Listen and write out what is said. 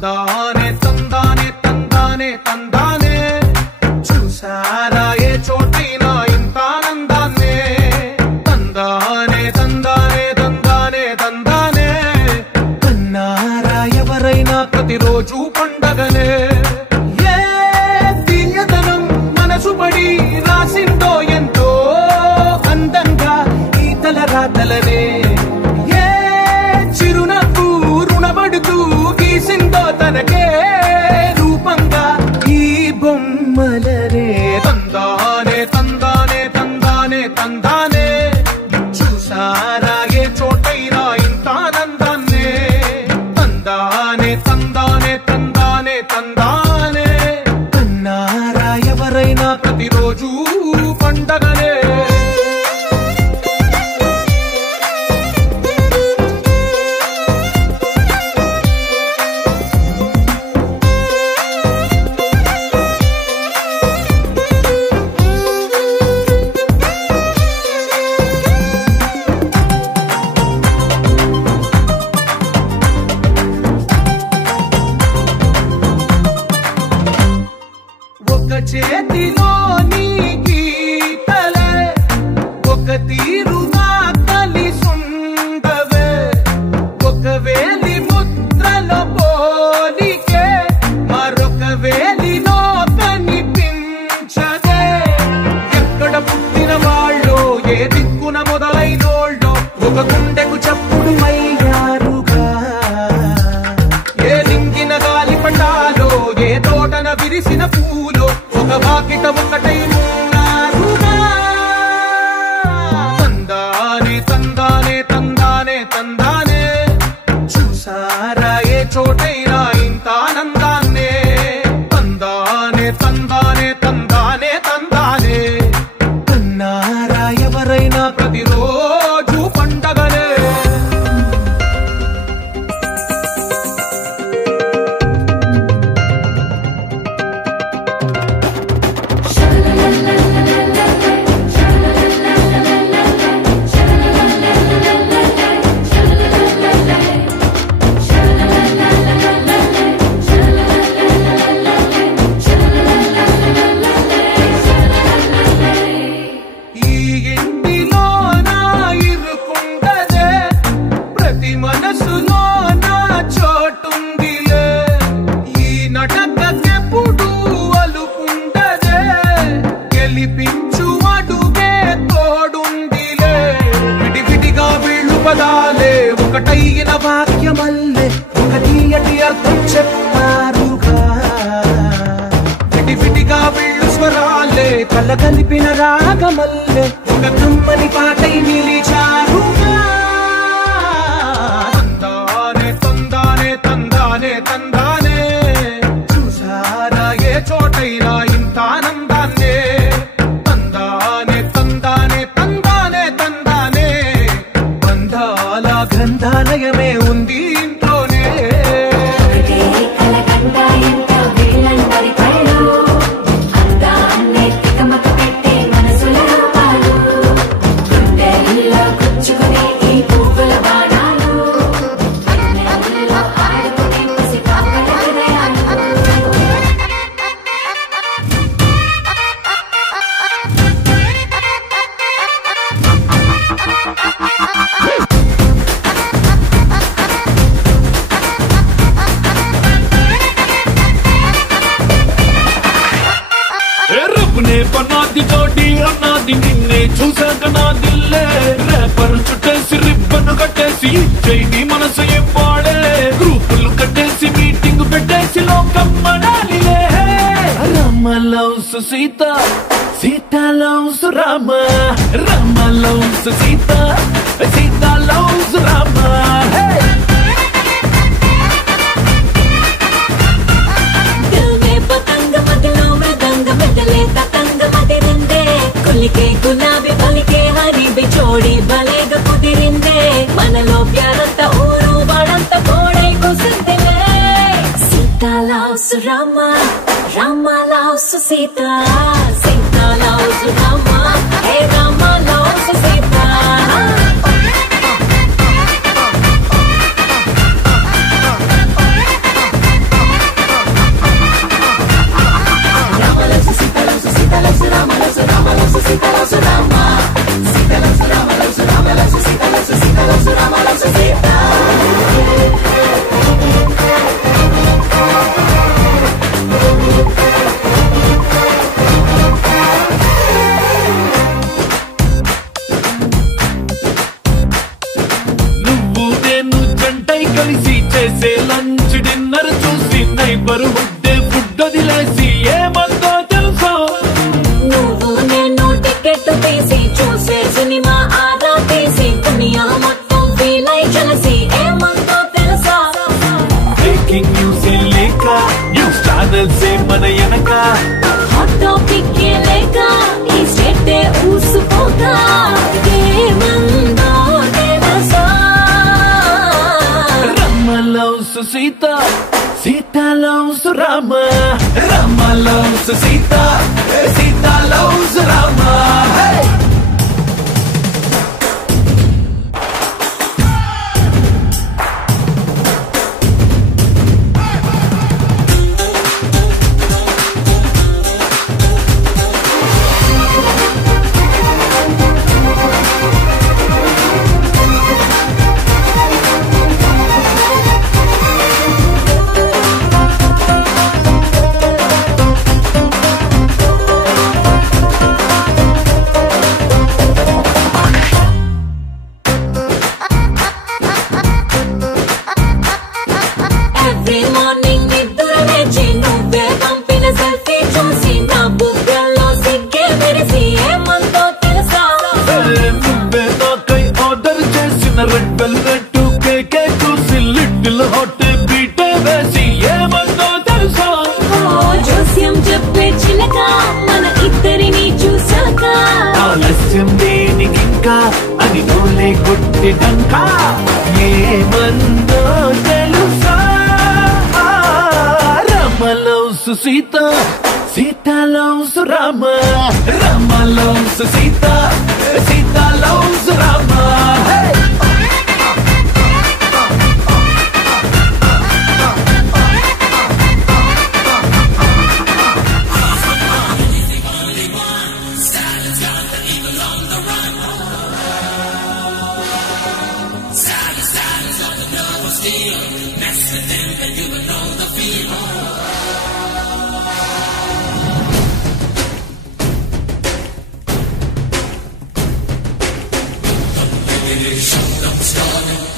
తందానే తందానే తందానే తందానే చూసారా ఏ చోటైనా ఇంత ఆనందాన్నే తందానే తందానే తందానే తందానే కన్నారా ఎవరైనా ప్రతిరోజు పండగనే ఏ తీయదనం మనసు పడి రాసిందో ఎంతో అందంగా ఈ తలరాతలనే ఏ చిరునవ్వు రుణపడుతూ గీసిందో తనకే రూపంగా ఈ బొమ్మలనే తందానే తందానే తందానే తందానే చూసారా ఏ చోటైనా ఇంత ఆనందాన్నే తందానే తందానే తందానే తందానే కన్నారా ఎవరైనా ప్రతిరోజు పండగనే చేతిలో నీ గీతలే ఒక తీరుగా కలిసుండవే ఒక వేలి ముద్రలో పోలికే మరొక వేలిలో కనిపించదే ఎక్కడ పుట్టిన వాళ్ళో ఏ దిక్కున మొదలైనోళ్ళో ఒక గుండెకు చప్పుడు అయ్యారుగా ఏ లింగిన గాలి పటాలో ఏ తోటన విరిసిన పూలో ఒక వాకిట ఒకటై ఉన్నారుగా తందానే తందానే తందానే తందానే చూసారా ఏ చోటైనా ఇంత ఆనందాన్నే తందానే తందానే తందానే తందానే కన్నారా ఎవరైనా ప్రతిరోజు పండగనే ఒకటైన వాక్యమల్లే ఒక తీయటి అర్థం చెప్పారుగా విడివిడిగా వీళ్ళు స్వరాలే కళ్ళ కలిపిన రాగమల్లే ఒక కమ్మని పాటై నిలిచారుగా తందానే తందానే తందానే తందానే చూసారా ఏ చోటైనా ఇంత ఆనందాన్నే తందానే తందానే తందానే తందానే బంధాల గ్రంథాలయమే ఉంది ఇంట్లోనే పనాది జోడి అన్నాది నిన్నే చూసాక నా దిల్లే రేపర్ చుట్టేసి రిబ్బన్ కట్టేసి చైని మనసు ఏం వాడే గ్రూపులు కట్టేసి మీటింగ్ పెట్టేసి లోకం మనాలిలే Rama loves Sita Sita loves Rama Rama loves Sita Sita loves Rama గులాబీ పలికే హరి బిచోడి బలేగా కుదిరిందే మనలో ప్యారంత ఊరు వాడంత కోడై కూసిందిలే Sita loves Rama Rama loves Sita Sita loves Rama hey Rama loves Sita loves Sita, Sita loves Rama. Rama loves Sita, Sita loves Rama. Hey! Red velvet cake చూసి లిటిల్ హాట్ బీట్ వేసి ఏమందో తెలుసా జోస్యం చెప్పే చిలక మన ఇద్దరిని చూసాక ఆలస్యం దేనికింకా అని నోలే కొట్టిదంకా ఏమందో తెలుసా Rama loves Sita Sita loves Rama Rama loves Sita Sita loves Rama Mess with them and you will know the feel. Show them starting.